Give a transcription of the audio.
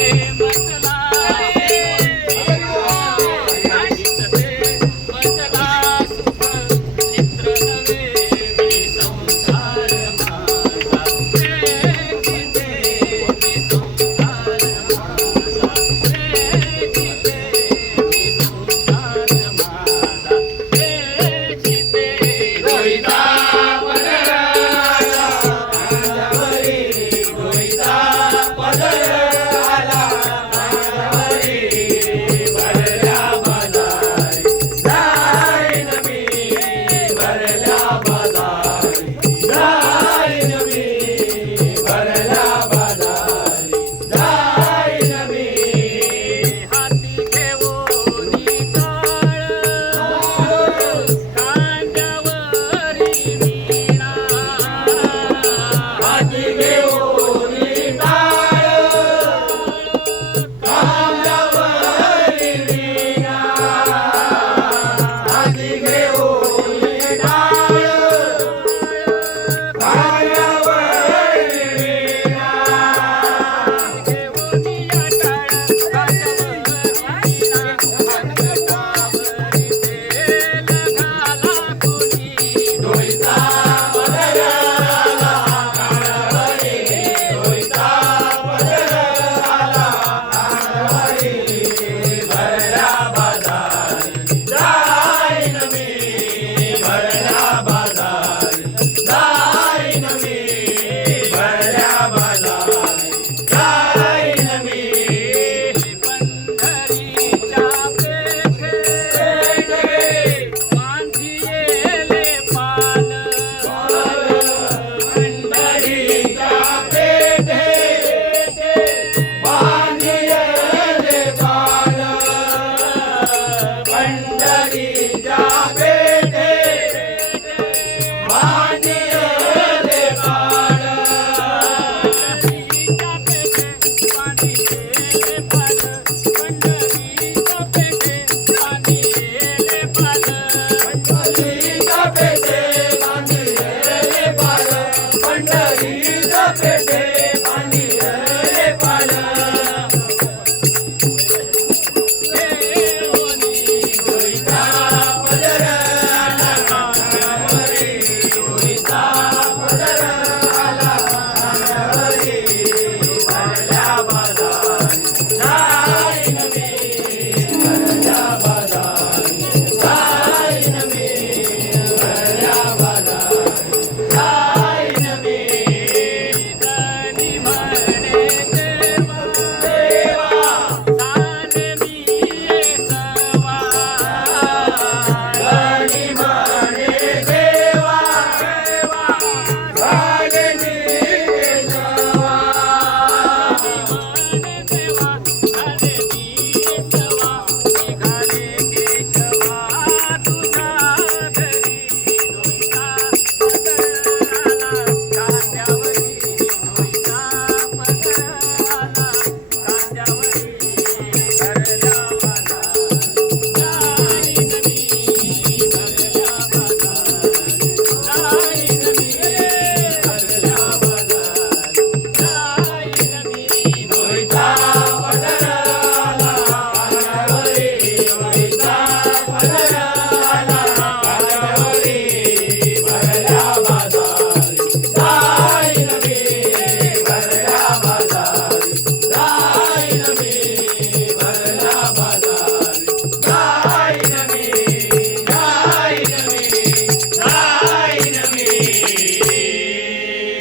हाती